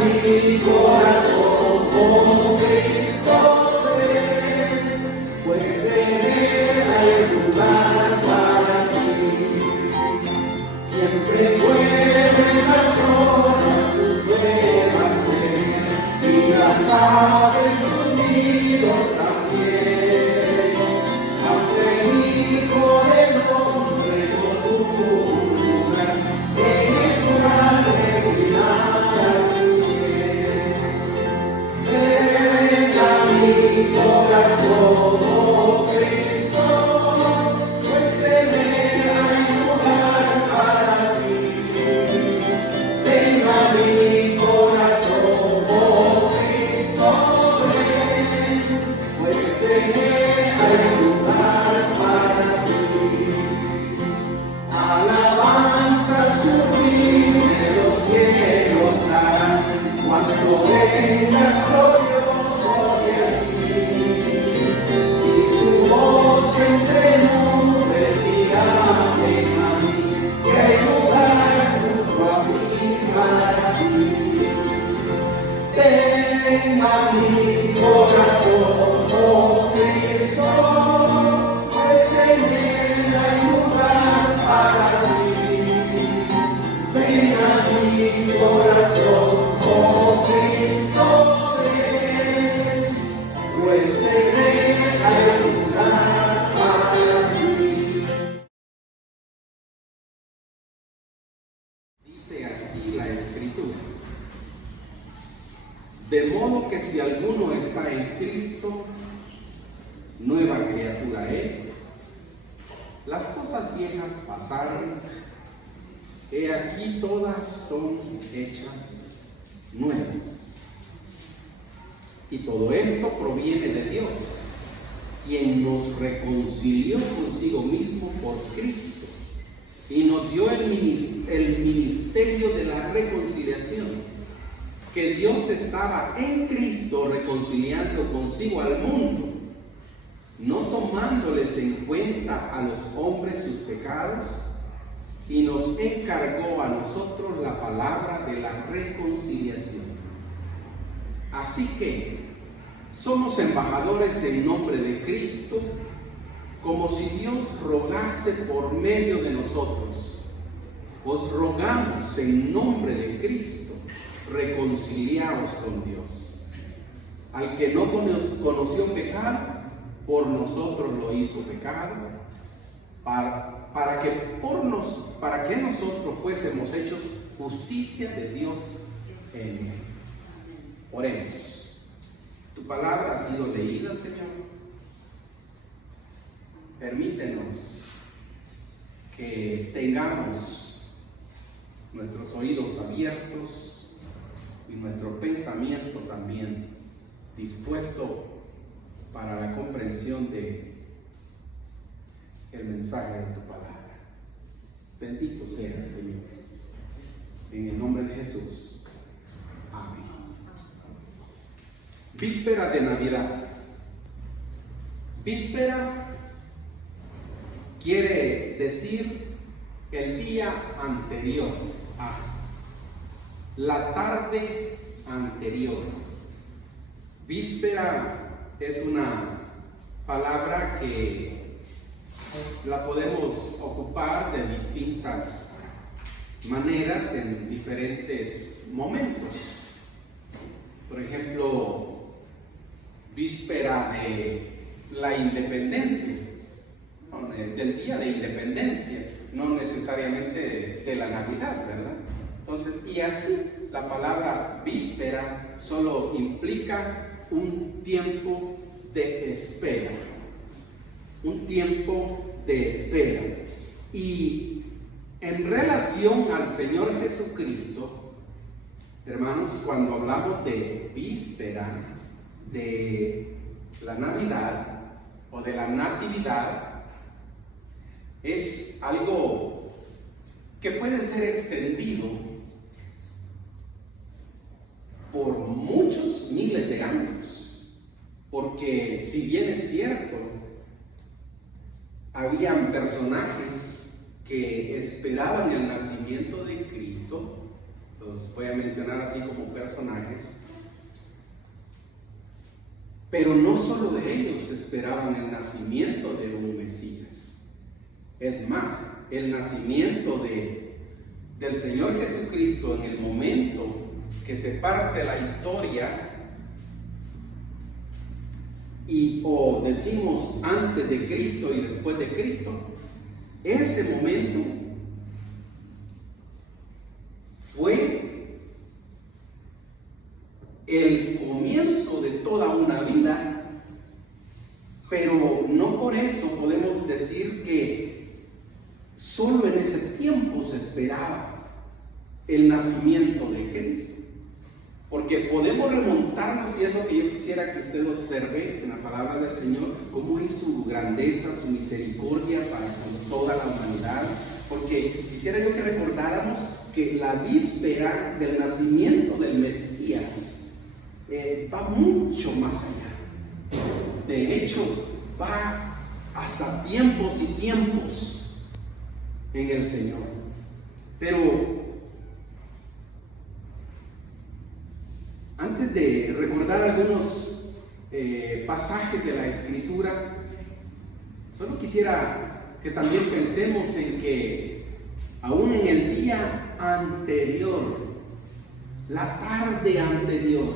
mi corazón con Cristo ven, pues en Él hay lugar para ti. Siempre pueden las olas tus pruebas tener y las aves sus nidos también. Hace hijo del hombre con tu lugar, en el lugar de cuidar a sus pies. Venga mi corazón, oh Cristo, pues en Él hay lugar para ti. Venga mi corazón, oh Cristo, ven, pues en Él hay lugar para ti. Alabanza sublime los cielos darán cuando vengas glorioso de allí. Y tu voz entre nubes dirá: ven a mí, que hay lugar junto a mí para ti. Venga mi corazón, oh Cristo, pues en Él hay lugar para ti. Venga mi corazón, oh Cristo, ven, pues en Él hay lugar para ti. Dice así la Escritura: de modo que si alguno está en Cristo, nueva criatura es. Las cosas viejas pasaron, he aquí todas son hechas nuevas. Y todo esto proviene de Dios, quien nos reconcilió consigo mismo por Cristo y nos dio el ministerio de la reconciliación. Que Dios estaba en Cristo reconciliando consigo al mundo, no tomándoles en cuenta a los hombres sus pecados, y nos encargó a nosotros la palabra de la reconciliación. Así que somos embajadores en nombre de Cristo, como si Dios rogase por medio de nosotros. Os rogamos en nombre de Cristo, reconciliaos con Dios. Al que no conoció pecado, por nosotros lo hizo pecado, para que nosotros fuésemos hechos justicia de Dios en Él. Oremos. Tu palabra ha sido leída, Señor. Permítenos que tengamos nuestros oídos abiertos y nuestro pensamiento también dispuesto para la comprensión de el mensaje de tu palabra. Bendito sea, Señor. En el nombre de Jesús. Amén. Víspera de Navidad. Víspera quiere decir el día anterior a, la tarde anterior. Víspera es una palabra que la podemos ocupar de distintas maneras en diferentes momentos. Por ejemplo, víspera de la independencia, del día de independencia, no necesariamente de la Navidad, ¿verdad? Entonces, y así la palabra víspera solo implica un tiempo de espera, un tiempo de espera. Y en relación al Señor Jesucristo, hermanos, cuando hablamos de víspera, de la Navidad o de la Natividad, es algo que puede ser extendido por muchos miles de años, porque si bien es cierto, habían personajes que esperaban el nacimiento de Cristo, los voy a mencionar así como personajes. Pero no solo ellos esperaban el nacimiento de un Mesías. Es más, el nacimiento del Señor Jesucristo en el momento que se parte la historia, o decimos antes de Cristo y después de Cristo, ese momento fue el comienzo de toda una vida, pero no por eso podemos decir que solo en ese tiempo se esperaba el nacimiento de Cristo. Porque podemos remontarnos, y es lo que yo quisiera que usted observe en la palabra del Señor, cómo es su grandeza, su misericordia para con toda la humanidad. Porque quisiera yo que recordáramos que la víspera del nacimiento del Mesías va mucho más allá. De hecho, va hasta tiempos y tiempos en el Señor. Pero antes de recordar algunos pasajes de la Escritura, solo quisiera que también pensemos en que aún en el día anterior, la tarde anterior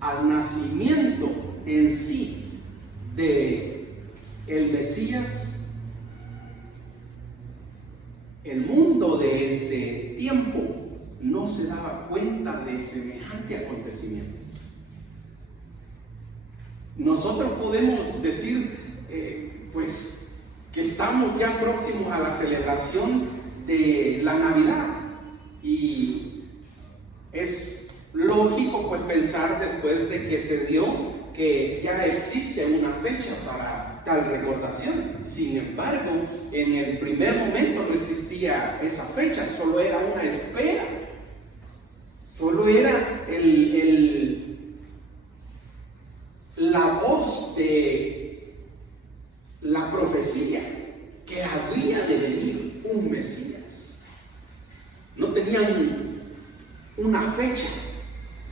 al nacimiento en sí de el Mesías, el mundo de ese tiempo no se daba cuenta de semejante acontecimiento. Nosotros podemos decir, pues, que estamos ya próximos a la celebración de la Navidad, y es lógico pues pensar, después de que se dio, que ya existe una fecha para tal recordación. Sin embargo, en el primer momento no existía esa fecha, solo era una espera. Solo era la voz de la profecía que había de venir un Mesías. No tenían una fecha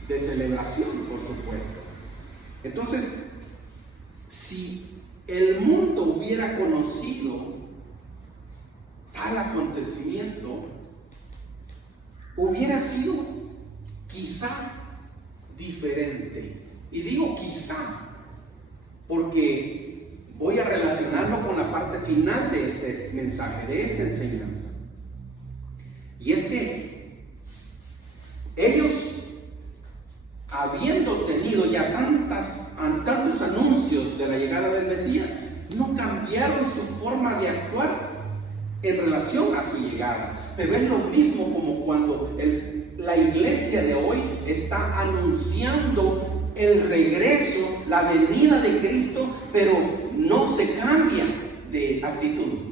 de celebración, por supuesto. Entonces, si el mundo hubiera conocido tal acontecimiento, hubiera sido quizá diferente. Y digo quizá porque voy a relacionarlo con la parte final de este mensaje, de esta enseñanza. Y es que ellos, habiendo tenido ya tantos anuncios de la llegada del Mesías, no cambiaron su forma de actuar en relación a su llegada. Pero es lo mismo como cuando la iglesia de hoy está anunciando el regreso, la venida de Cristo, pero no se cambia de actitud.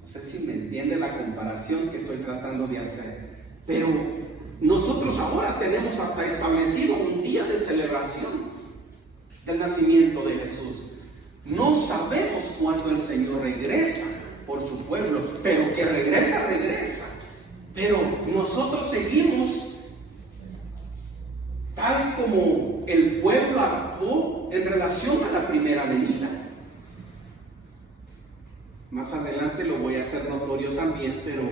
No sé si me entiende la comparación que estoy tratando de hacer, pero nosotros ahora tenemos hasta establecido un día de celebración del nacimiento de Jesús. No sabemos cuándo el Señor regresa por su pueblo, pero que regresa, regresa. Pero nosotros seguimos tal como el pueblo actuó en relación a la primera venida. Más adelante lo voy a hacer notorio también, pero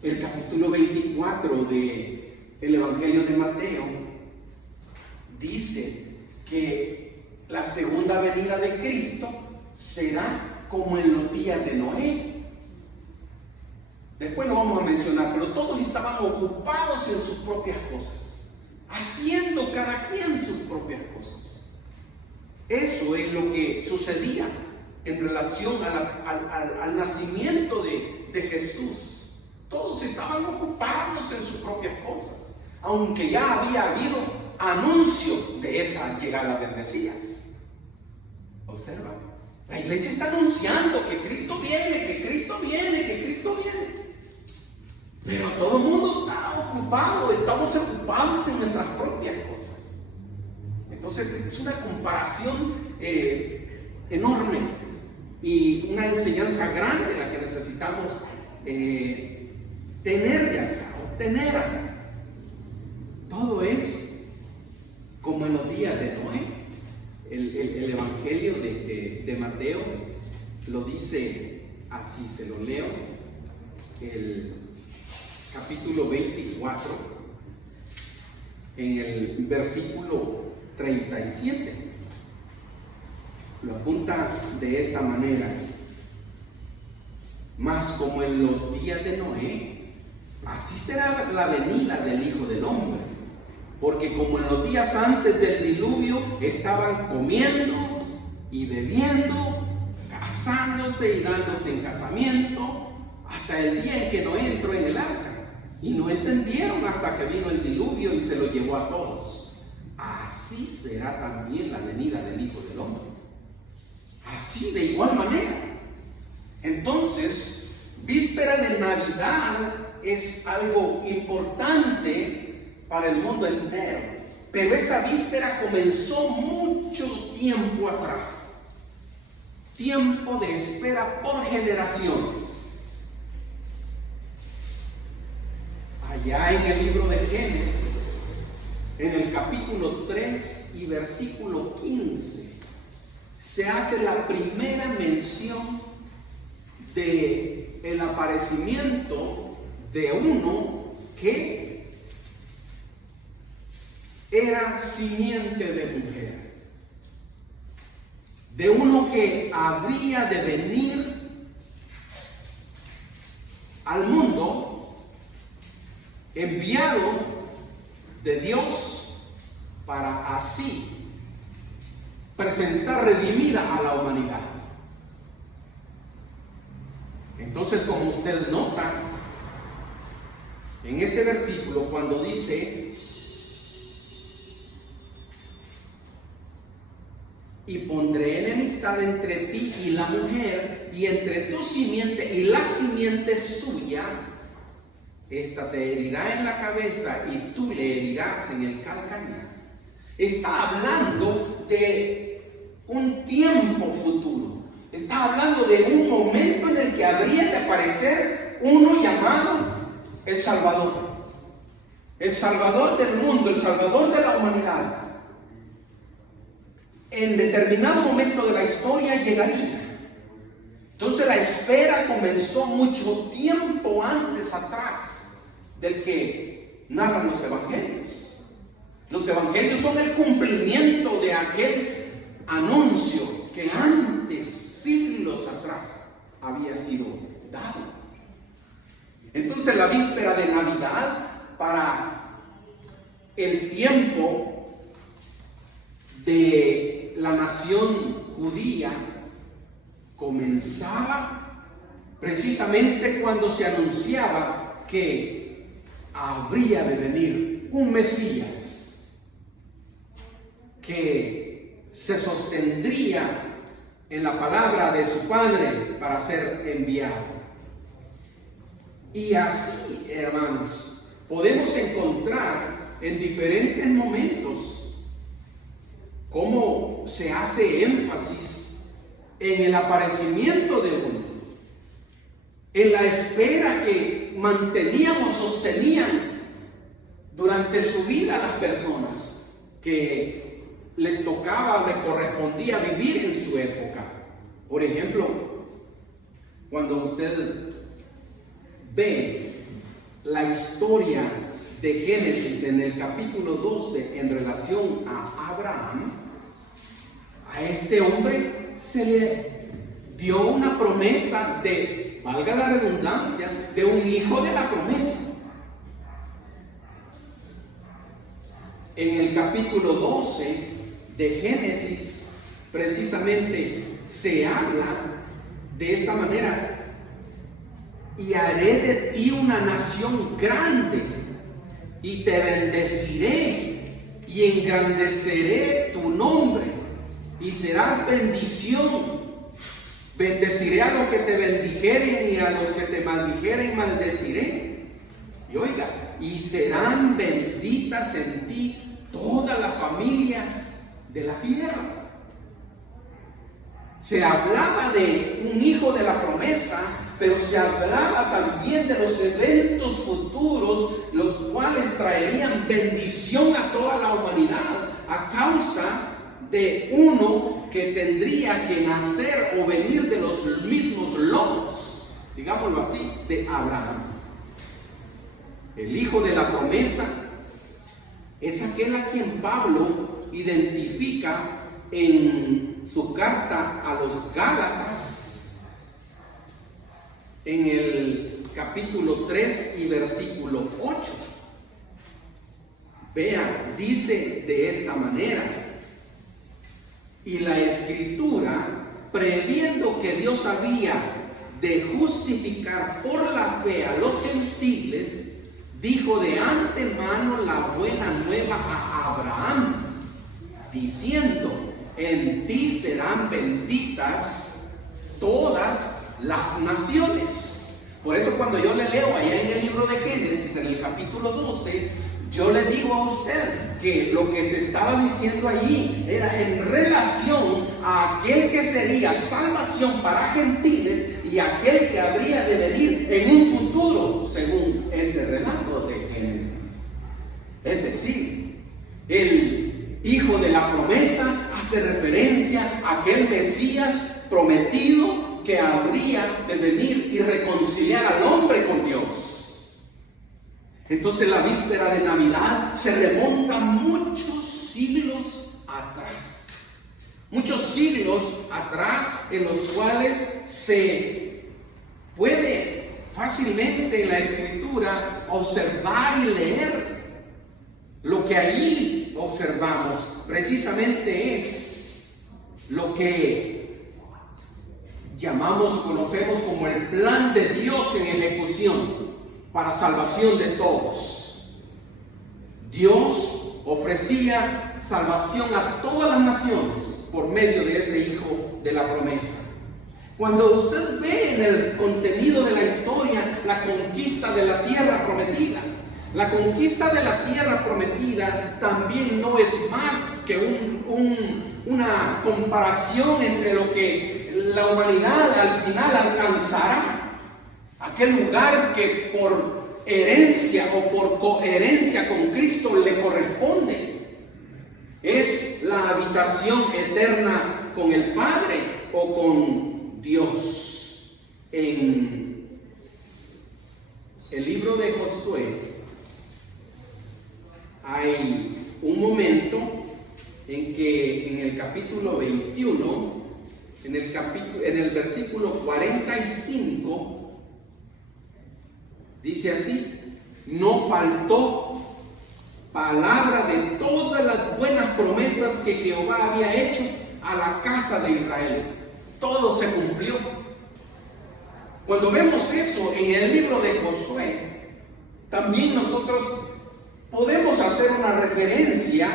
el capítulo 24 del Evangelio de Mateo dice que la segunda venida de Cristo será como en los días de Noé. Después lo vamos a mencionar, pero todos estaban ocupados en sus propias cosas, haciendo cada quien sus propias cosas. Eso es lo que sucedía en relación al nacimiento de Jesús. Todos estaban ocupados en sus propias cosas, aunque ya había habido anuncio de esa llegada del Mesías. Observa, la iglesia está anunciando que Cristo viene, que Cristo viene, que Cristo viene. Pero todo el mundo está ocupado, estamos ocupados en nuestras propias cosas. Entonces es una comparación enorme y una enseñanza grande la que necesitamos tener de acá, obtener acá. todo es como en los días de Noé. El Evangelio de Mateo lo dice así, se lo leo, el capítulo 24, en el versículo 37. Lo apunta de esta manera: mas como en los días de Noé, así será la venida del Hijo del Hombre. Porque como en los días antes del diluvio estaban comiendo y bebiendo, casándose y dándose en casamiento, hasta el día en que Noé entró en el arca. Y no entendieron hasta que vino el diluvio y se lo llevó a todos. Así será también la venida del Hijo del Hombre. Así, de igual manera. Entonces, víspera de Navidad es algo importante para el mundo entero, pero esa víspera comenzó mucho tiempo atrás, tiempo de espera por generaciones. Allá en el libro de Génesis, en el capítulo 3 y versículo 15, se hace la primera mención de el aparecimiento de uno que era simiente de mujer, de uno que habría de venir al mundo, enviado de Dios para así presentar redimida a la humanidad. Entonces, como usted nota en este versículo, cuando dice: y pondré enemistad entre ti y la mujer, y entre tu simiente y la simiente suya, esta te herirá en la cabeza y tú le herirás en el calcañar. Está hablando de un tiempo futuro. Está hablando de un momento en el que habría de aparecer uno llamado el Salvador. El Salvador del mundo, el Salvador de la humanidad. En determinado momento de la historia llegaría. Entonces la espera comenzó mucho tiempo antes atrás del que narran los evangelios. Los evangelios son el cumplimiento de aquel anuncio que antes, siglos atrás, había sido dado. Entonces la víspera de Navidad, para el tiempo de la nación judía, comenzaba precisamente cuando se anunciaba que habría de venir un Mesías que se sostendría en la palabra de su Padre para ser enviado. Y así, hermanos, podemos encontrar en diferentes momentos cómo se hace énfasis en el aparecimiento de uno, en la espera que mantenían o sostenían durante su vida las personas que les tocaba o les correspondía vivir en su época. Por ejemplo, cuando usted ve la historia de Génesis en el capítulo 12 en relación a Abraham, a este hombre se le dio una promesa de, valga la redundancia, de un hijo de la promesa. En el capítulo 12 de Génesis precisamente se habla de esta manera: y haré de ti una nación grande, y te bendeciré, y engrandeceré tu nombre, y serás bendición. Bendeciré a los que te bendijeren, y a los que te maldijeren maldeciré. Y oiga, y serán benditas en ti todas las familias de la tierra. Se hablaba de un hijo de la promesa, pero se hablaba también de los eventos futuros, los cuales traerían bendición a toda la humanidad a causa de uno que tendría que nacer o venir de los mismos lomos, digámoslo así, de Abraham. El hijo de la promesa es aquel a quien Pablo identifica en su carta a los Gálatas, en el capítulo 3 y versículo 8. Vea, dice de esta manera: y la Escritura, previendo que Dios había de justificar por la fe a los gentiles, dijo de antemano la buena nueva a Abraham, diciendo: en ti serán benditas todas las naciones. Por eso cuando yo le leo allá en el libro de Génesis, en el capítulo 12, yo le digo a usted que lo que se estaba diciendo allí era en relación a aquel que sería salvación para gentiles y aquel que habría de venir en un futuro, según ese relato de Génesis. Es decir, el hijo de la promesa hace referencia a aquel Mesías prometido que habría de venir y reconciliar al hombre con Dios. Entonces la víspera de Navidad se remonta muchos siglos atrás. Muchos siglos atrás, en los cuales se puede fácilmente en la Escritura observar y leer. Lo que allí observamos precisamente es lo que conocemos como el plan de Dios en ejecución para salvación de todos. Dios ofrecía salvación a todas las naciones por medio de ese hijo de la promesa. Cuando usted ve en el contenido de la historia la conquista de la tierra prometida, la conquista de la tierra prometida también no es más que una comparación entre lo que la humanidad al final alcanzará. Aquel lugar que por herencia o por coherencia con Cristo le corresponde. Es la habitación eterna con el Padre o con Dios. En el libro de Josué hay un momento en que en el capítulo 21, en el versículo 45, dice así: no faltó palabra de todas las buenas promesas que Jehová había hecho a la casa de Israel. Todo se cumplió. Cuando vemos eso en el libro de Josué, también nosotros podemos hacer una referencia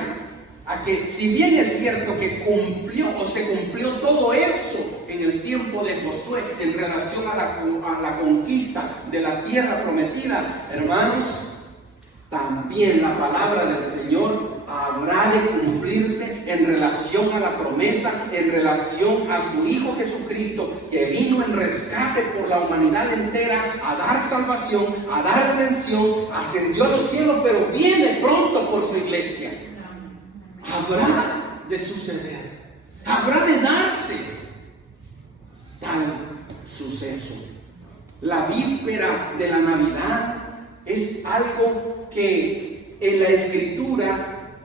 a que, si bien es cierto que se cumplió todo eso en el tiempo de Josué en relación a la conquista de la tierra prometida, hermanos, también la palabra del Señor habrá de cumplirse en relación a la promesa, en relación a su Hijo Jesucristo, que vino en rescate por la humanidad entera a dar salvación, a dar redención, ascendió a los cielos, pero viene pronto por su iglesia. Habrá de suceder, habrá de darse tal suceso. La víspera de la Navidad es algo que en la Escritura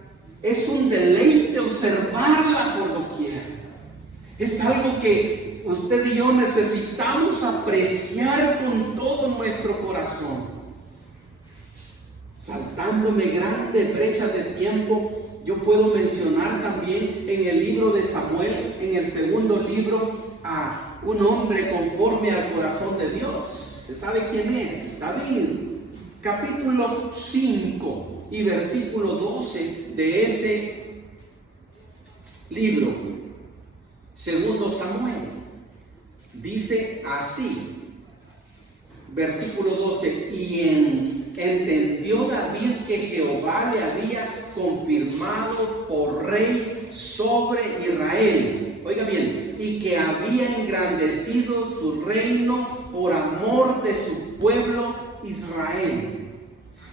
es un deleite observarla por doquier. Es algo que usted y yo necesitamos apreciar con todo nuestro corazón. Saltándome grandes brechas de tiempo, yo puedo mencionar también en el libro de Samuel, en el segundo libro, a un hombre conforme al corazón de Dios. ¿Se sabe quién es? David. Capítulo 5 y versículo 12 de ese libro, segundo Samuel, dice así, versículo 12: y entendió David que Jehová le había confirmado por rey sobre Israel, oiga bien, y que había engrandecido su reino por amor de su pueblo Israel.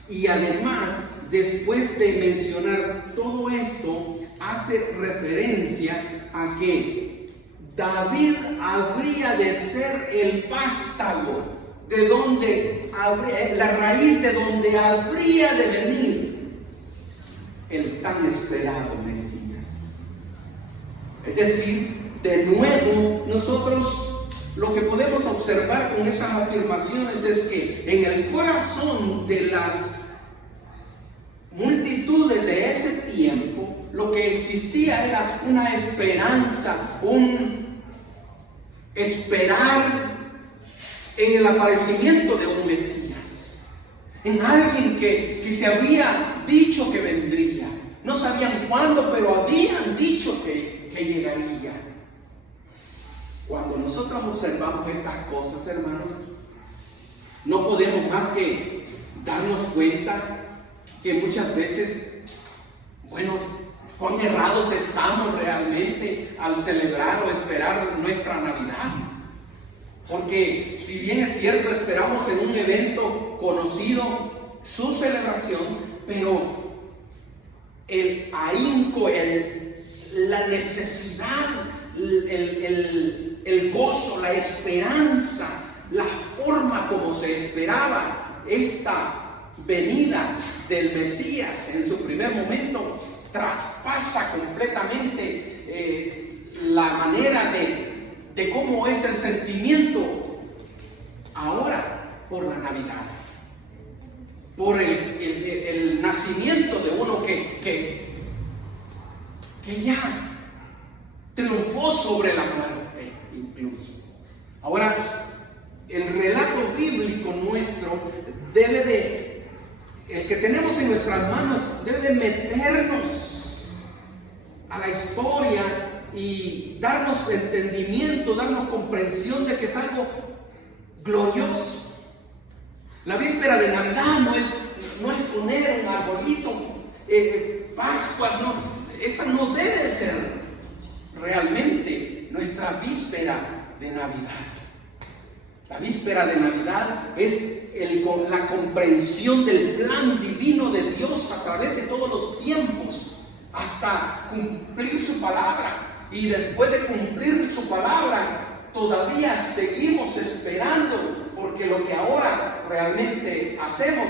Y además después de mencionar todo esto, hace referencia a que David habría de ser el vástago, de donde la raíz de donde habría de venir el tan esperado Mesías. Es decir, de nuevo, nosotros lo que podemos observar con esas afirmaciones es que en el corazón de las multitudes de ese tiempo, lo que existía era una esperanza, un esperar en el aparecimiento de un Mesías, en alguien que se había dicho que vendría. No sabían cuándo, pero habían dicho que llegaría. Cuando nosotros observamos estas cosas, hermanos, no podemos más que darnos cuenta que muchas veces, bueno, cuán errados estamos realmente al celebrar o esperar nuestra Navidad. Porque si bien es cierto, esperamos en un evento conocido su celebración, pero el ahínco, la necesidad, el gozo, la esperanza, la forma como se esperaba esta venida del Mesías en su primer momento, traspasa completamente la manera de cómo es el sentimiento ahora por la Navidad, por el nacimiento de uno que ya triunfó sobre la muerte incluso. Ahora, el relato bíblico nuestro el que tenemos en nuestras manos, debe de meternos a la historia y darnos entendimiento, darnos comprensión de que es algo glorioso. La víspera de Navidad no es poner un arbolito, Pascua, no, esa no debe ser realmente nuestra víspera de Navidad. La víspera de Navidad es la comprensión del plan divino de Dios a través de todos los tiempos, hasta cumplir su palabra. Y después de cumplir su palabra, todavía seguimos esperando, porque lo que ahora realmente hacemos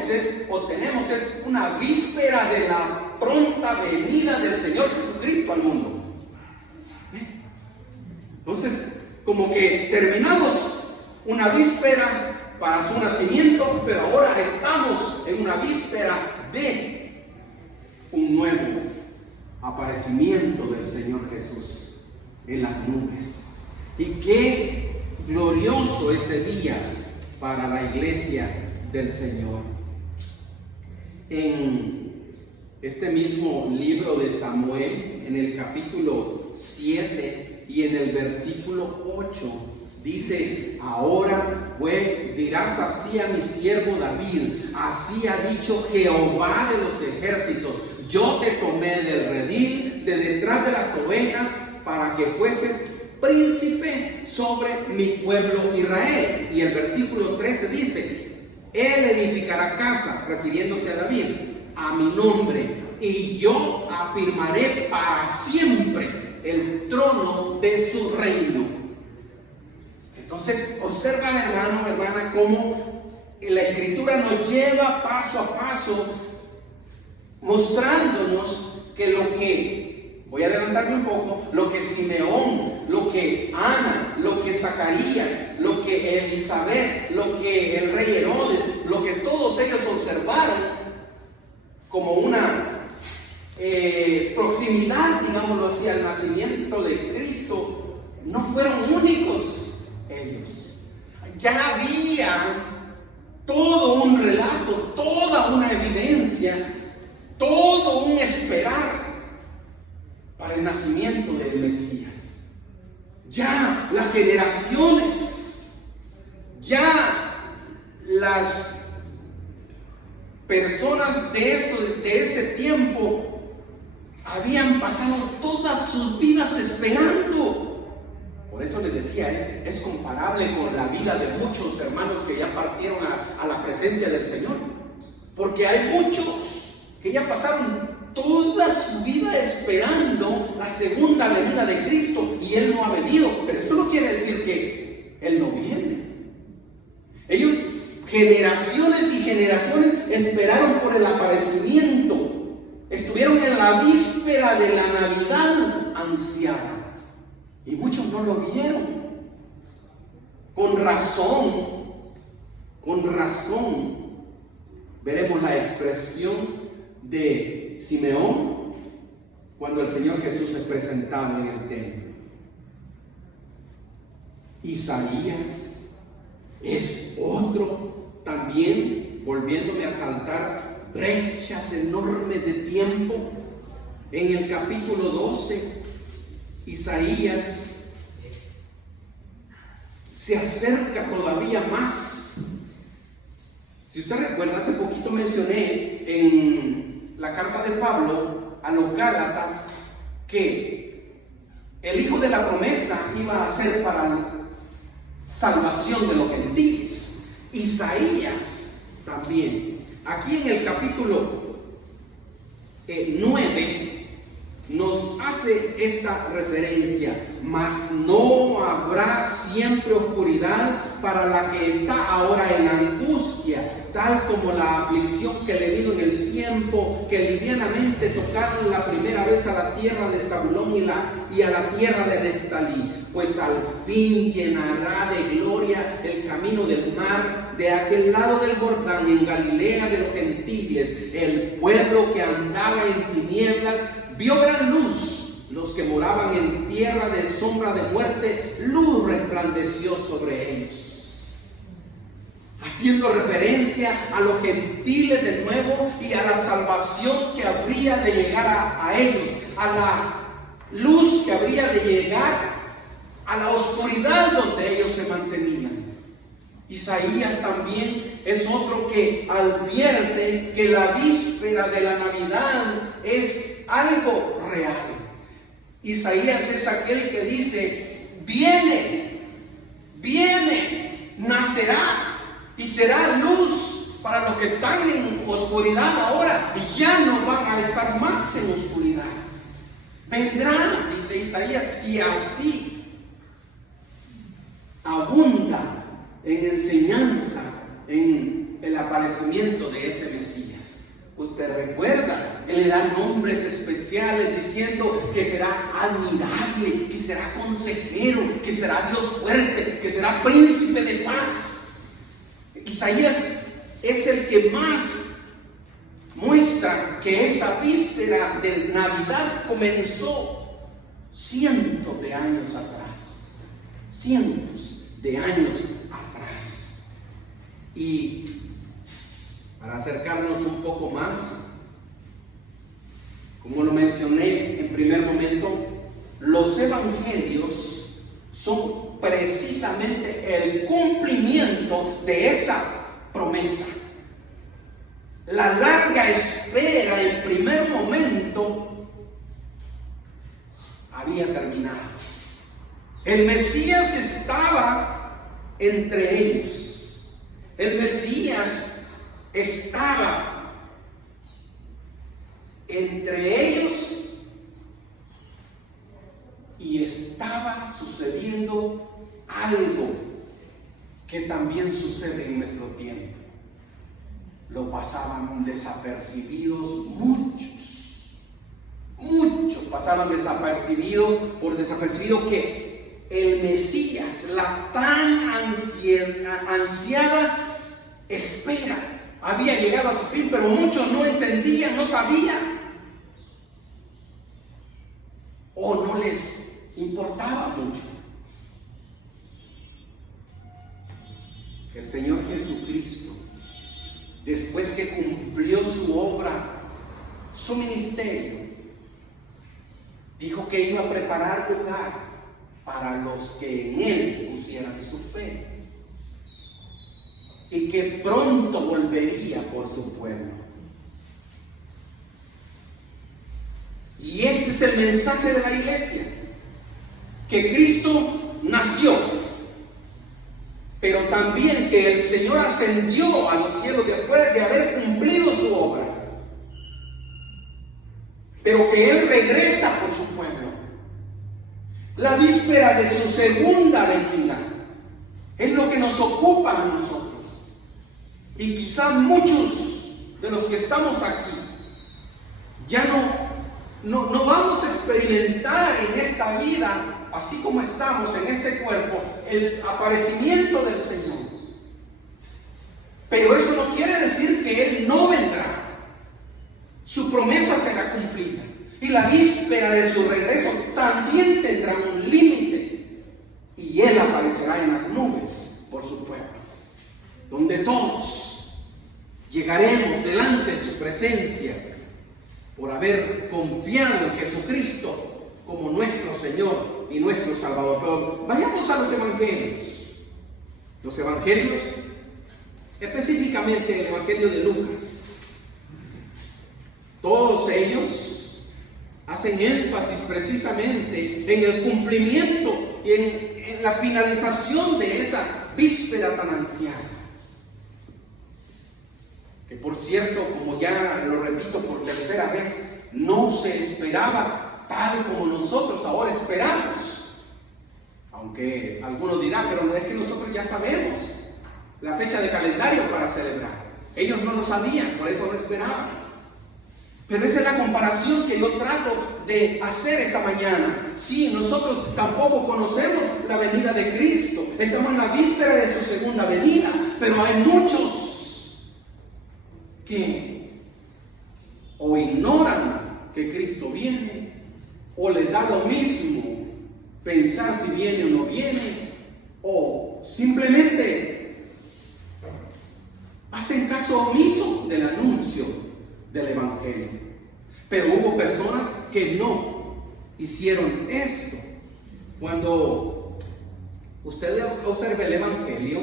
o tenemos es una víspera de la pronta venida del Señor Jesucristo al mundo. Entonces, como que terminamos una víspera para su nacimiento, pero ahora estamos en una víspera de un nuevo aparecimiento del Señor Jesús en las nubes. Y qué glorioso ese día para la iglesia del Señor. En este mismo libro de Samuel, en el capítulo 7 y en el versículo 8, dice: ahora pues dirás así a mi siervo David: así ha dicho Jehová de los ejércitos, yo te tomé del redil, de detrás de las ovejas, para que fueses príncipe sobre mi pueblo Israel. Y el versículo 13 dice: él edificará casa, refiriéndose a David, a mi nombre, y yo afirmaré para siempre el trono de su reino. Entonces, observa, hermano, hermana, cómo la Escritura nos lleva paso a paso, mostrándonos que voy a adelantarme un poco, lo que Simeón, lo que Ana, lo que Zacarías, lo que Elizabeth, lo que el rey Herodes, lo que todos ellos observaron como una proximidad, digámoslo así, al nacimiento de Cristo, no fueron únicos ellos. Ya había todo un relato, toda una evidencia, todo un esperar para el nacimiento del Mesías. Ya las generaciones, ya las personas de ese tiempo habían pasado todas sus vidas esperando. Por eso les decía, es comparable con la vida de muchos hermanos que ya partieron a la presencia del Señor. Porque hay muchos que ya pasaron toda su vida esperando la segunda venida de Cristo y Él no ha venido. Pero eso no quiere decir que Él no viene. Ellos, generaciones y generaciones, esperaron por el aparecimiento. Estuvieron en la víspera de la Navidad ansiada. Y muchos no lo vieron. Con razón, veremos la expresión de Simeón cuando el Señor Jesús es presentado en el templo. Isaías es otro también, volviéndome a saltar brechas enormes de tiempo. En el capítulo 12, Isaías se acerca todavía más. Si usted recuerda, hace poquito mencioné en la carta de Pablo a los Gálatas que el Hijo de la promesa iba a ser para la salvación de los gentiles. Isaías también. Aquí en el capítulo 9 nos hace esta referencia: mas no habrá siempre oscuridad para la que está ahora en angustia, tal como la aflicción que le vino en el tiempo que livianamente tocaron la primera vez a la tierra de Zabulón y a la tierra de Neftalí, pues al fin llenará de gloria el camino del mar de aquel lado del Jordán, en Galilea de los gentiles. El pueblo que andaba en tinieblas vio gran luz. Los que moraban en tierra de sombra de muerte, luz resplandeció sobre ellos. Haciendo referencia a los gentiles de nuevo y a la salvación que habría de llegar a ellos, a la luz que habría de llegar a la oscuridad donde ellos se mantenían. Isaías también es otro que advierte que la víspera de la Navidad es algo real. Isaías es aquel que dice: viene, nacerá y será luz para los que están en oscuridad ahora, y ya no van a estar más en oscuridad. Vendrá, dice Isaías, y así abunda en enseñanza en el aparecimiento de ese Mesías. Usted recuerda, Él le da nombres especiales diciendo que será admirable, que será consejero, que será Dios fuerte, que será príncipe de paz. Isaías es el que más muestra que esa víspera de Navidad comenzó cientos de años atrás. Cientos de años atrás. Y para acercarnos un poco más, como lo mencioné en primer momento, los evangelios son precisamente el cumplimiento de esa promesa. La larga espera en primer momento había terminado. El Mesías estaba entre ellos. El Mesías estaba entre ellos y estaba sucediendo algo que también sucede en nuestro tiempo. Lo pasaban desapercibidos muchos pasaban desapercibidos que el Mesías, la tan ansiada espera, había llegado a su fin, pero muchos no entendían, no sabían, o no les importaba mucho. El Señor Jesucristo, después que cumplió su obra, su ministerio, dijo que iba a preparar lugar para los que en Él pusieran su fe, y que pronto volvería por su pueblo. Y ese es el mensaje de la iglesia: que Cristo nació, pero también que el Señor ascendió a los cielos después de haber cumplido su obra. pero que Él regresa por su pueblo. La víspera de su segunda venida es lo que nos ocupa a nosotros. Y quizás muchos de los que estamos aquí ya no vamos a experimentar en esta vida, así como estamos en este cuerpo, el aparecimiento del Señor. Pero eso no quiere decir que Él no vendrá. Su promesa será cumplida. Y la víspera de su regreso también tendrá un límite. Y Él aparecerá en las nubes por su pueblo, donde todos llegaremos delante de su presencia por haber confiado en Jesucristo como nuestro Señor y nuestro Salvador. Pero vayamos a los evangelios. Los evangelios, específicamente el evangelio de Lucas. Todos ellos hacen énfasis precisamente en el cumplimiento y en la finalización de esa víspera tan anciana. Que por cierto, como ya lo repito por tercera vez, no se esperaba tal como nosotros ahora esperamos. Aunque algunos dirán, pero no es que nosotros ya sabemos la fecha de calendario para celebrar. Ellos no lo sabían, por eso no esperaban. Pero esa es la comparación que yo trato de hacer esta mañana. Sí, nosotros tampoco conocemos la venida de Cristo. Estamos en la víspera de su segunda venida, pero hay muchos que o ignoran que Cristo viene, o les da lo mismo pensar si viene o no viene, o simplemente hacen caso omiso del anuncio del evangelio. Pero hubo personas que no hicieron esto. Cuando usted observa el evangelio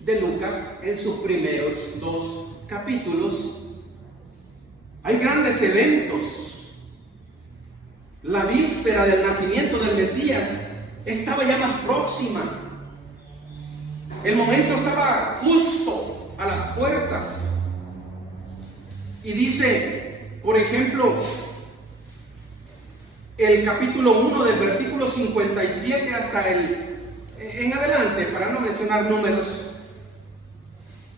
de Lucas en sus primeros 2 capítulos, hay grandes eventos. La víspera del nacimiento del Mesías estaba ya más próxima. El momento estaba justo a las puertas. Y dice, por ejemplo, el capítulo 1 del versículo 57 hasta en adelante, para no mencionar números,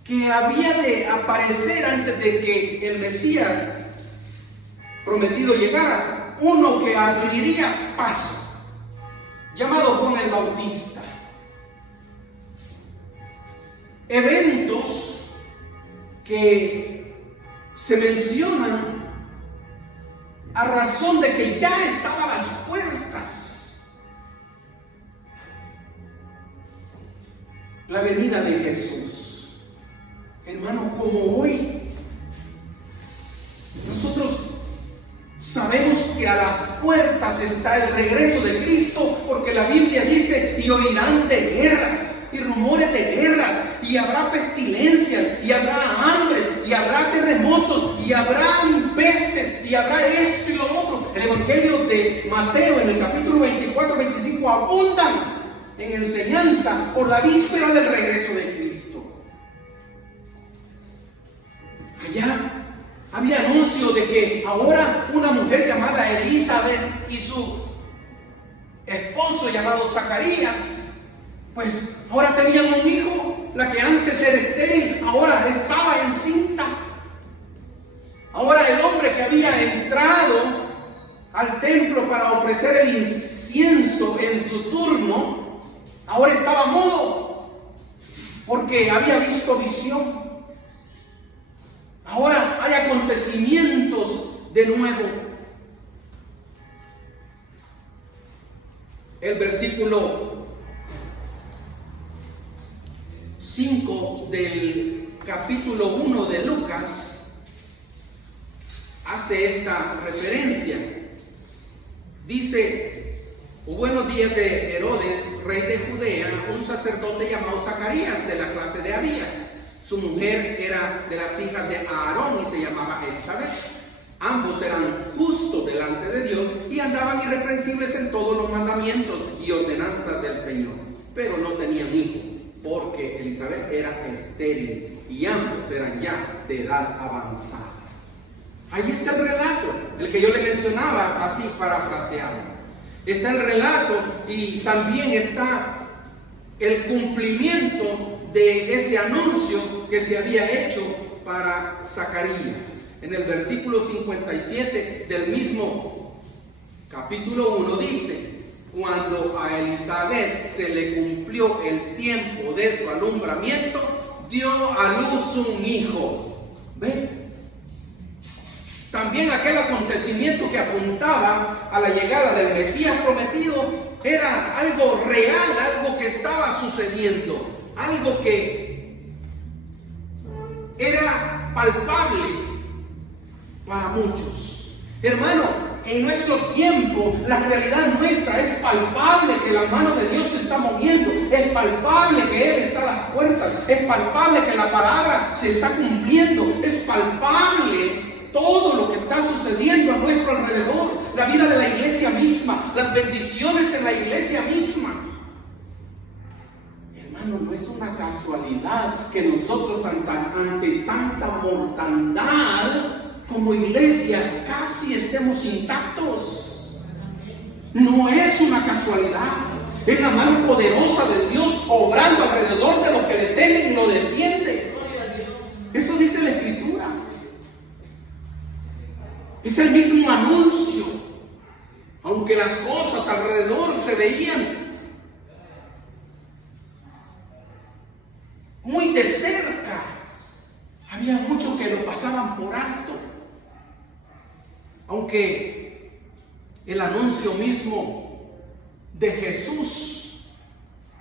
que había de aparecer antes de que el Mesías prometido llegara, uno que abriría paso, llamado Juan el Bautista. Eventos que se mencionan a razón de que ya estaba a las puertas la venida de Jesús. Hermano, como hoy nosotros sabemos que a las puertas está el regreso de Cristo, porque la Biblia dice: y oirán de guerras y rumores de guerras, y habrá pestilencias, y habrá hambres, y habrá terremotos, y habrá pestes, y habrá esto y lo otro. El evangelio de Mateo en el capítulo 24-25 abundan en enseñanza por la víspera del regreso de Cristo. Allá había anuncio de que ahora una mujer llamada Elizabeth y su esposo llamado Zacarías, pues ahora tenían un hijo. La que antes era estéril, ahora estaba encinta. Ahora el hombre que había entrado al templo para ofrecer el incienso en su turno, ahora estaba mudo, porque había visto visión. Ahora hay acontecimientos de nuevo. El versículo 5 del capítulo 1 de Lucas hace esta referencia. Dice: hubo en los días de Herodes, rey de Judea, un sacerdote llamado Zacarías, de la clase de Abías. Su mujer era de las hijas de Aarón y se llamaba Elizabeth. Ambos eran justos delante de Dios y andaban irreprensibles en todos los mandamientos y ordenanzas del Señor, pero no tenían hijo, porque Elizabeth era estéril y ambos eran ya de edad avanzada. Ahí está el relato el que yo le mencionaba, así parafraseado. Está el relato y también está el cumplimiento de ese anuncio que se había hecho para Zacarías. En el versículo 57 del mismo capítulo 1 dice: cuando a Elizabeth se le cumplió el tiempo de su alumbramiento, dio a luz un hijo. ¿Ven? También aquel acontecimiento que apuntaba a la llegada del Mesías prometido era algo real, algo que estaba sucediendo, algo que era palpable para muchos. Hermano, en nuestro tiempo la realidad nuestra es palpable, que la mano de Dios se está moviendo, es palpable que Él está a las puertas, es palpable que la palabra se está cumpliendo, es palpable todo lo que está sucediendo a nuestro alrededor, la vida de la iglesia misma, las bendiciones en la iglesia misma. Hermano, no es una casualidad que nosotros ante tanta mortandad como iglesia casi estemos intactos. No es una casualidad, es la mano poderosa de Dios obrando alrededor de los que le temen y lo defienden. Eso dice la Escritura. Es el mismo anuncio, aunque las cosas alrededor se veían muy de cerca, había muchos que lo pasaban por alto. Aunque el anuncio mismo de Jesús,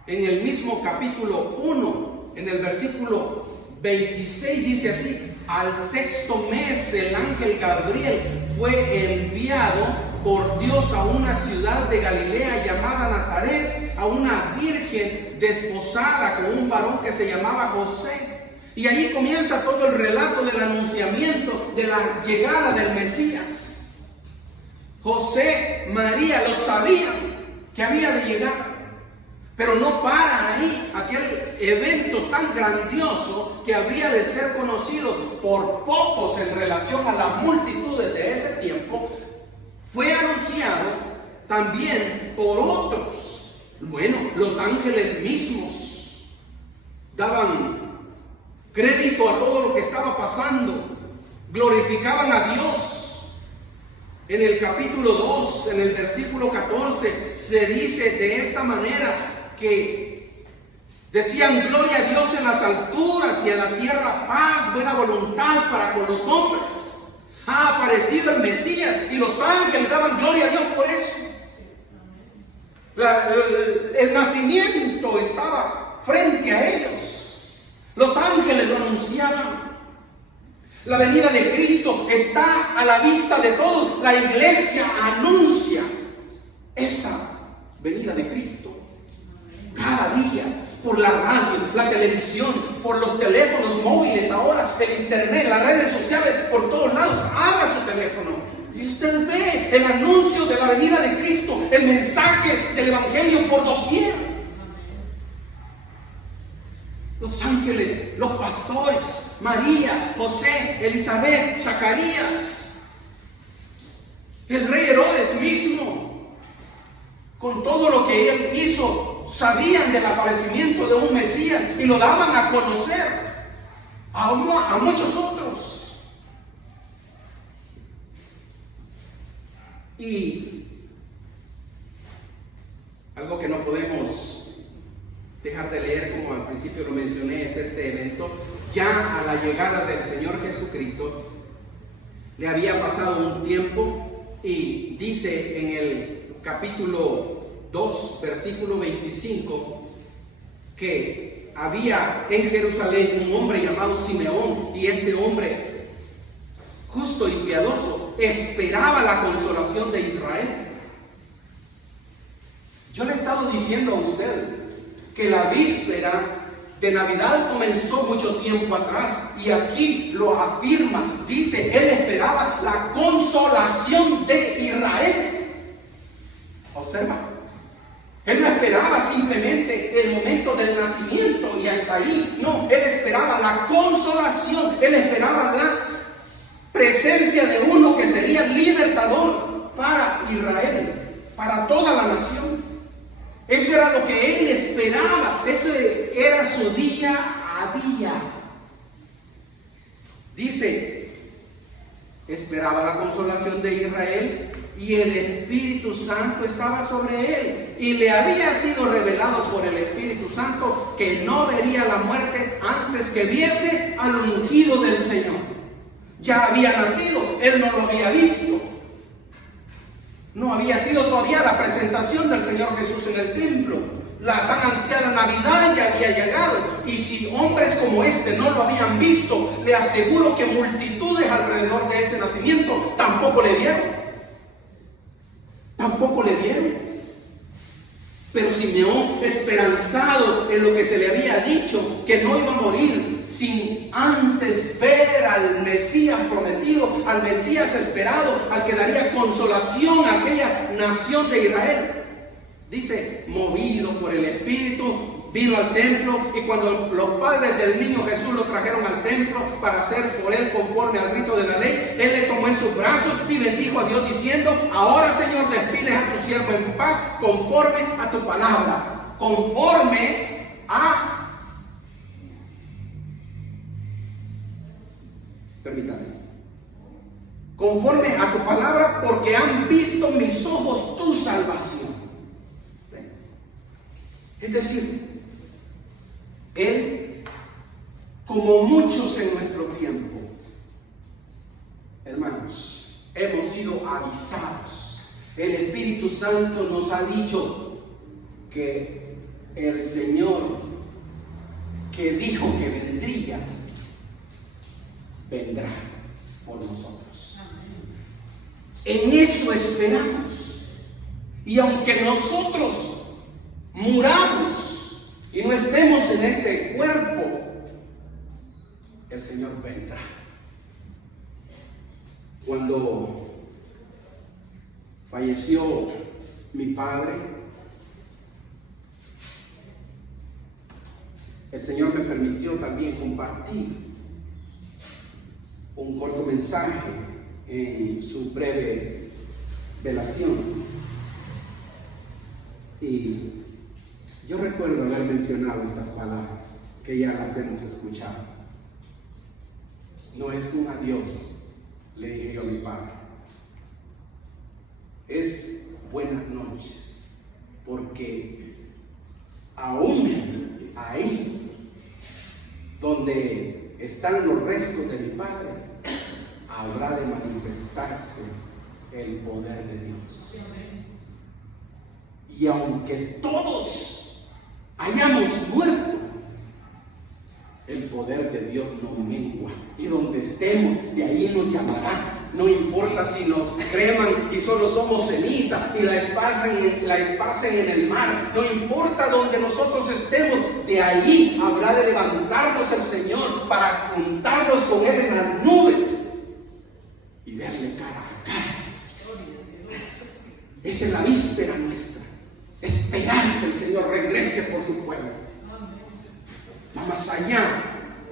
en el mismo capítulo 1, en el versículo 26 dice así: al sexto mes el ángel Gabriel fue enviado por Dios a una ciudad de Galilea llamada Nazaret, a una virgen desposada con un varón que se llamaba José. Y allí comienza todo el relato del anunciamiento de la llegada del Mesías. José, María lo sabían que había de llegar. Pero no para ahí aquel evento tan grandioso que habría de ser conocido por pocos en relación a las multitudes de ese tiempo, fue anunciado también por otros. Bueno, los ángeles mismos daban crédito a todo lo que estaba pasando, glorificaban a Dios. En el capítulo 2, en el versículo 14, se dice de esta manera que decían: gloria a Dios en las alturas y en la tierra paz, buena voluntad para con los hombres. Ha aparecido el Mesías y los ángeles daban gloria a Dios por eso. El nacimiento estaba frente a ellos. Los ángeles lo anunciaban. La venida de Cristo está a la vista de todos. La iglesia anuncia esa venida de Cristo cada día, por la radio, la televisión, por los teléfonos móviles ahora, el internet, las redes sociales, por todos lados. Abra su teléfono y usted ve el anuncio de la venida de Cristo, el mensaje del evangelio por doquier. Los ángeles, los pastores, María, José, Elizabeth, Zacarías, el rey Herodes mismo, con todo lo que él hizo, sabían del aparecimiento de un Mesías y lo daban a conocer a muchos otros. Y algo que no podemos dejar de leer, como al principio lo mencioné, es este evento. Ya a la llegada del Señor Jesucristo le había pasado un tiempo, y dice en el capítulo 2, versículo 25, que había en Jerusalén un hombre llamado Simeón, y este hombre, justo y piadoso, esperaba la consolación de Israel. Yo le he estado diciendo a usted que la víspera de Navidad comenzó mucho tiempo atrás, y aquí lo afirma, dice, él esperaba la consolación de Israel. Observa. Él no esperaba simplemente el momento del nacimiento y hasta ahí. No, él esperaba la consolación, él esperaba la presencia de uno que sería libertador para Israel, para toda la nación. Eso era lo que él esperaba, eso era su día a día. Dice, esperaba la consolación de Israel y el Espíritu Santo estaba sobre él. Y le había sido revelado por el Espíritu Santo que no vería la muerte antes que viese al ungido del Señor. Ya había nacido, él no lo había visto. No había sido todavía la presentación del Señor Jesús en el templo. La tan ansiada Navidad ya había llegado. Y si hombres como este no lo habían visto, le aseguro que multitudes alrededor de ese nacimiento tampoco le vieron. Tampoco le vieron. Pero Simeón, esperanzado en lo que se le había dicho, que no iba a morir sin antes ver al Mesías prometido, al Mesías esperado, al que daría consolación a aquella nación de Israel. Dice, movido por el Espíritu, vino al templo, y cuando los padres del niño Jesús lo trajeron al templo para hacer por él conforme al rito de la ley, él le tomó en sus brazos y bendijo a Dios diciendo, ahora Señor, despides a tu siervo en paz conforme a tu palabra. Conforme a... Permítame. Conforme a tu palabra, porque han visto mis ojos tu salvación. Es decir, él, como muchos en nuestro tiempo, hermanos, hemos sido avisados. El Espíritu Santo nos ha dicho que el Señor que dijo que vendría, vendrá por nosotros. En eso esperamos. Y aunque nosotros muramos y no estemos en este cuerpo, el Señor vendrá. Cuando falleció mi padre, el Señor me permitió también compartir un corto mensaje en su breve velación. Y yo recuerdo haber mencionado estas palabras, que ya las hemos escuchado. No es un adiós, le dije yo a mi padre. Es buenas noches, porque aún ahí, donde están los restos de mi padre, habrá de manifestarse el poder de Dios. Y aunque todos hayamos muerto, el poder de Dios no mengua. Y donde estemos, de ahí nos llamará. No importa si nos creman y solo somos ceniza y la esparcen en el mar. No importa donde nosotros estemos, de ahí habrá de levantarnos el Señor para juntarnos con Él en las nubes y verle cara a cara. Esa es la víspera nuestra. Esperar que el Señor regrese por su pueblo. Va más allá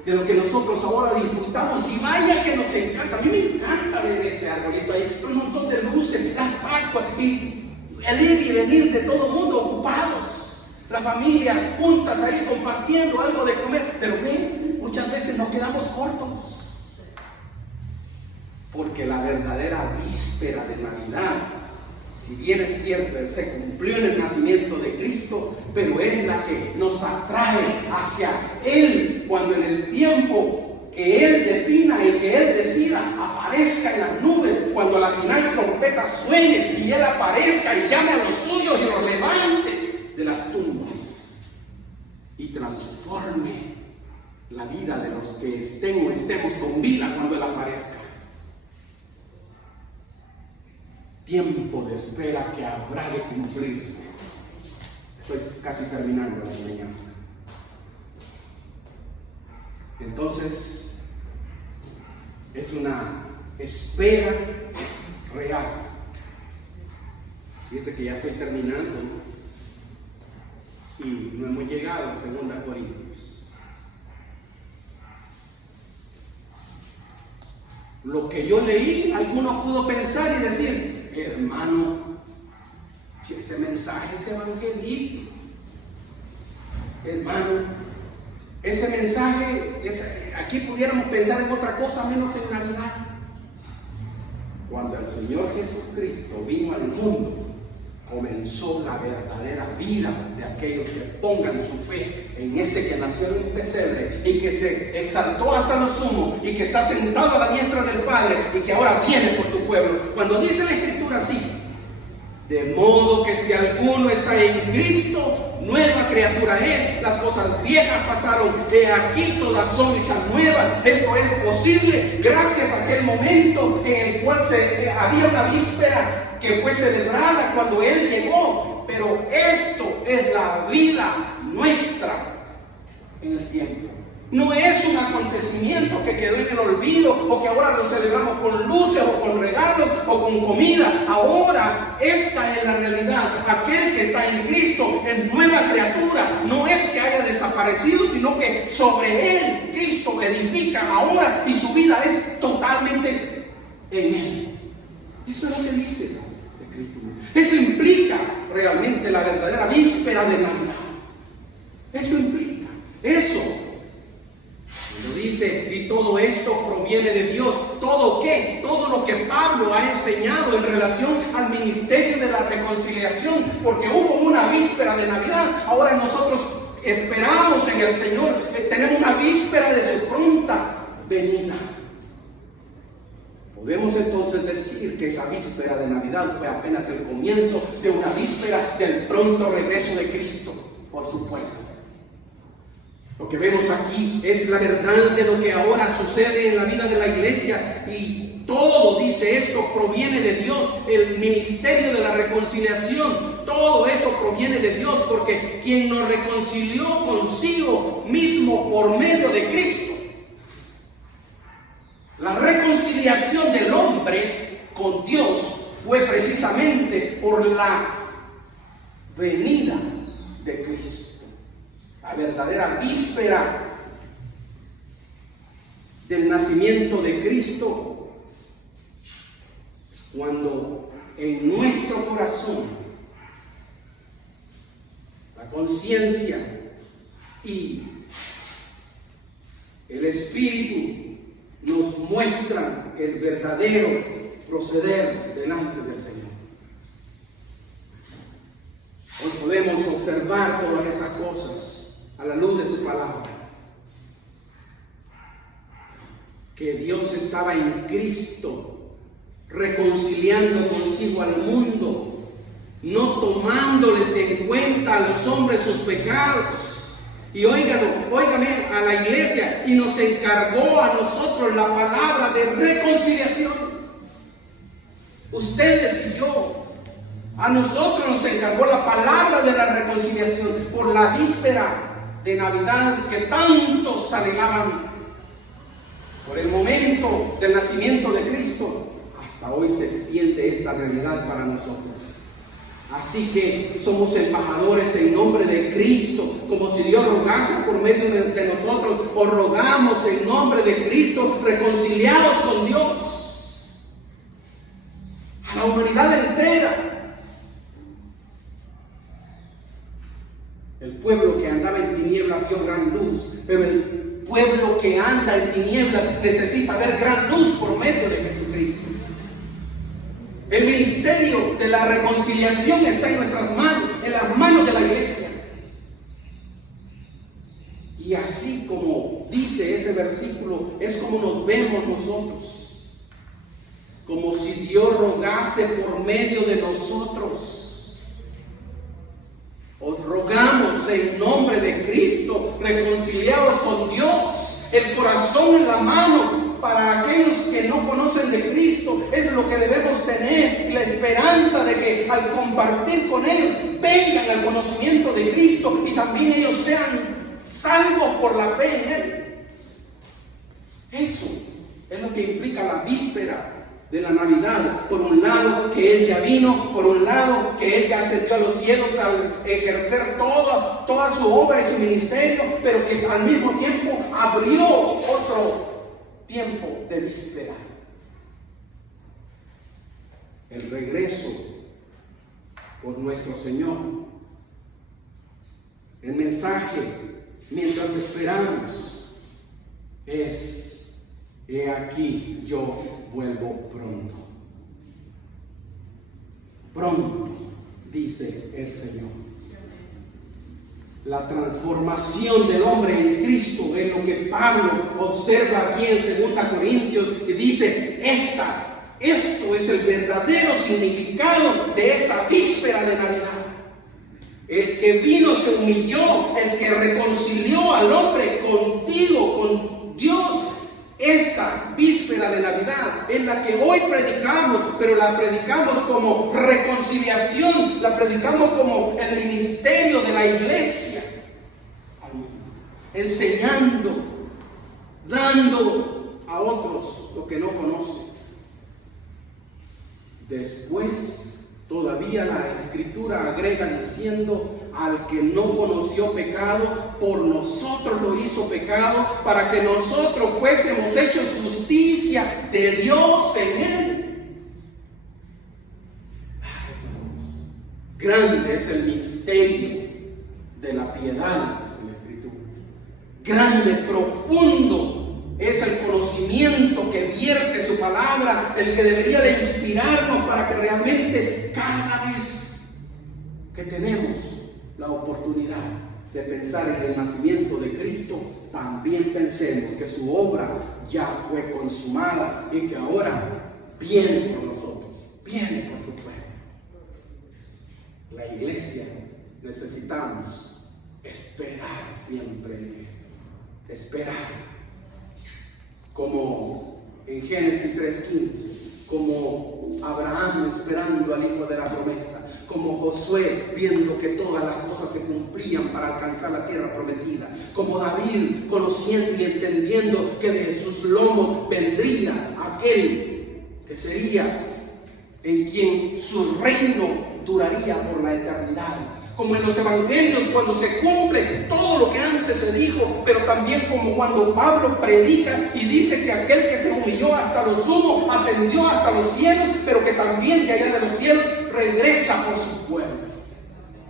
de lo que nosotros ahora disfrutamos, y vaya que nos encanta. A mí me encanta ver ese arbolito ahí, un montón de luces, las Pascuas, y el ir y venir de todo el mundo ocupados, la familia juntas ahí compartiendo algo de comer. Pero ven, muchas veces nos quedamos cortos, porque la verdadera víspera de Navidad, si bien es cierto, se cumplió en el nacimiento de Cristo, pero es la que nos atrae hacia Él, cuando en el tiempo que Él defina y que Él decida, aparezca en las nubes, cuando la final trompeta suene y Él aparezca y llame a los suyos y los levante de las tumbas y transforme la vida de los que estén o estemos con vida cuando Él aparezca. Tiempo de espera que habrá de cumplirse. Estoy casi terminando la enseñanza. Entonces, es una espera real. Fíjense que ya estoy terminando, ¿no? Y no hemos llegado a 2 Corintios. lo que yo leí, alguno pudo pensar y decir, hermano, si ese mensaje es evangelístico, hermano, ese mensaje, aquí pudiéramos pensar en otra cosa menos en Navidad. Cuando el Señor Jesucristo vino al mundo, comenzó la verdadera vida de aquellos que pongan su fe en ese que nació en un pesebre y que se exaltó hasta lo sumo y que está sentado a la diestra del Padre y que ahora viene por su pueblo. Cuando dice la Escritura así, de modo que si alguno está en Cristo, nueva criatura es, las cosas viejas pasaron, he aquí todas son hechas nuevas. Esto es posible gracias a aquel momento en el cual había una víspera que fue celebrada cuando Él llegó, pero esto es la vida nuestra en el tiempo. No es un acontecimiento que quedó en el olvido o que ahora lo celebramos con luces o con regalos o con comida. Ahora esta es la realidad. Aquel que está en Cristo es nueva criatura. No es que haya desaparecido, sino que sobre Él Cristo edifica ahora y su vida es totalmente en Él. Eso es lo que dice la Escritura. Eso implica realmente la verdadera víspera de Navidad. Eso implica eso. Cuando dice, y todo esto proviene de Dios, ¿todo qué? Todo lo que Pablo ha enseñado en relación al ministerio de la reconciliación, porque hubo una víspera de Navidad, ahora nosotros esperamos en el Señor, tenemos una víspera de su pronta venida. Podemos entonces decir que esa víspera de Navidad fue apenas el comienzo de una víspera del pronto regreso de Cristo por su pueblo. Lo que vemos aquí es la verdad de lo que ahora sucede en la vida de la iglesia, y todo, dice esto, proviene de Dios. El ministerio de la reconciliación, todo eso proviene de Dios, porque quien nos reconcilió consigo mismo por medio de Cristo. La reconciliación del hombre con Dios fue precisamente por la venida de Cristo. La verdadera víspera del nacimiento de Cristo es cuando en nuestro corazón la conciencia y el Espíritu nos muestran el verdadero proceder delante del Señor. Hoy podemos observar todas esas cosas a la luz de su palabra, que Dios estaba en Cristo reconciliando consigo al mundo, no tomándoles en cuenta a los hombres sus pecados. Y óigame a la iglesia, y nos encargó a nosotros la palabra de reconciliación. Ustedes y yo, a nosotros nos encargó la palabra de la reconciliación por la víspera de Navidad que tantos anhelaban, por el momento del nacimiento de Cristo. Hasta hoy se extiende esta realidad para nosotros. Así que somos embajadores en nombre de Cristo, como si Dios rogase por medio de nosotros, o rogamos en nombre de Cristo, reconciliados con Dios, a la humanidad entera. El pueblo que andaba en tiniebla vio gran luz, pero el pueblo que anda en tiniebla necesita ver gran luz por medio de Jesucristo. El ministerio de la reconciliación está en nuestras manos, en las manos de la iglesia. Y así como dice ese versículo, es como nos vemos nosotros, como si Dios rogase por medio de nosotros. Os rogamos en nombre de Cristo, reconciliados con Dios, el corazón en la mano. Para aquellos que no conocen de Cristo, es lo que debemos tener, y la esperanza de que al compartir con ellos vengan al conocimiento de Cristo y también ellos sean salvos por la fe en Él. Eso es lo que implica la víspera de la Navidad. Por un lado, que Él ya vino; por un lado, que Él ya ascendió a los cielos al ejercer toda su obra y su ministerio, pero que al mismo tiempo abrió otro tiempo de víspera el regreso por nuestro Señor. El mensaje mientras esperamos es: he aquí, yo vuelvo pronto. Pronto, dice el Señor. La transformación del hombre en Cristo es lo que Pablo observa aquí en 2 Corintios y dice: esto es el verdadero significado de esa víspera de Navidad. El que vino se humilló, el que reconcilió al hombre contigo, con Dios. Esa víspera de Navidad es la que hoy predicamos, pero la predicamos como reconciliación, la predicamos como el ministerio de la iglesia, enseñando, dando a otros lo que no conocen. Después, todavía la Escritura agrega diciendo: al que no conoció pecado, por nosotros lo hizo pecado, para que nosotros fuésemos hechos justicia de Dios en él. Grande es el misterio de la piedad, dice la Escritura. Grande, profundo es el conocimiento que vierte su palabra, el que debería de inspirarnos para que realmente cada vez que tenemos la oportunidad de pensar en el nacimiento de Cristo, también pensemos que su obra ya fue consumada y que ahora viene por nosotros, viene por su pueblo. La iglesia necesitamos esperar siempre en él, esperar, como en Génesis 3:15, como Abraham esperando al hijo de la promesa, como Josué viendo que todas las cosas se cumplían para alcanzar la tierra prometida, como David conociendo y entendiendo que de sus lomos vendría aquel que sería en quien su reino duraría por la eternidad. Como en los evangelios, cuando se cumple todo lo que antes se dijo, pero también como cuando Pablo predica y dice que aquel que se humilló hasta lo sumo ascendió hasta los cielos, pero que también de allá de los cielos regresa por su pueblo.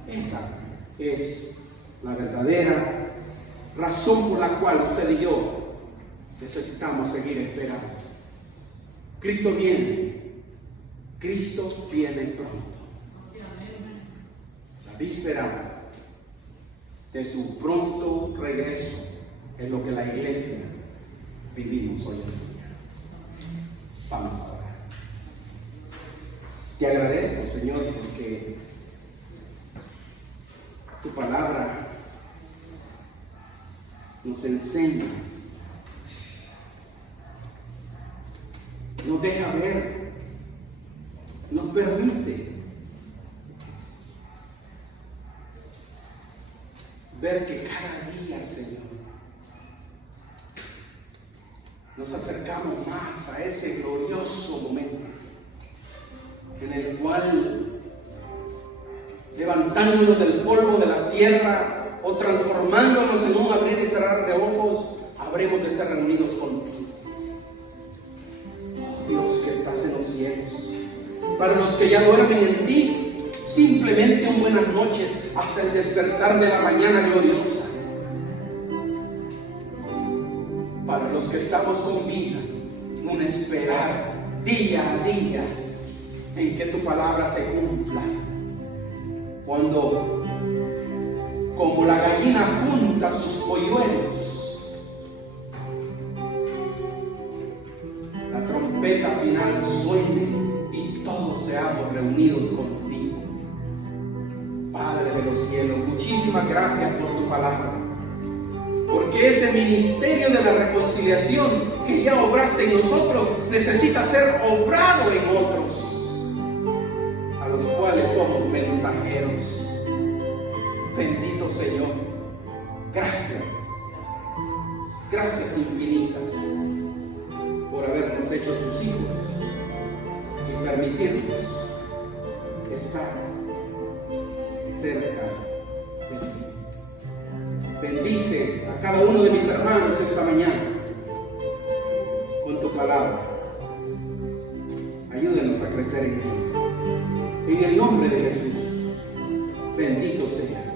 Esa es la verdadera razón por la cual usted y yo necesitamos seguir esperando. Cristo viene pronto. La víspera de su pronto regreso es lo que la iglesia vivimos hoy en día. Vamos a orar. Te agradezco, Señor, porque tu palabra nos enseña, nos deja ver, nos permite ver que cada día, Señor, nos acercamos más a ese glorioso momento en el cual, levantándonos del polvo de la tierra o transformándonos en un abrir y cerrar de ojos, habremos de ser reunidos contigo. Oh Dios, que estás en los cielos, para los que ya duermen en ti, simplemente un buenas noches hasta el despertar de la mañana gloriosa. Para los que estamos con vida, un esperar día a día en que tu palabra se cumpla. Cuando, como la gallina junta sus polluelos, la trompeta final suene y todos seamos reunidos contigo. Padre de los cielos, muchísimas gracias por tu palabra, porque ese ministerio de la reconciliación que ya obraste en nosotros necesita ser obrado en otros, a los cuales somos mensajeros. Bendito Señor, gracias infinitas por habernos hecho tus hijos y permitirnos estar cerca de ti. Bendice a cada uno de mis hermanos esta mañana con tu palabra. Ayúdenos a crecer. permanecer en Él. En el nombre de Jesús, bendito sea.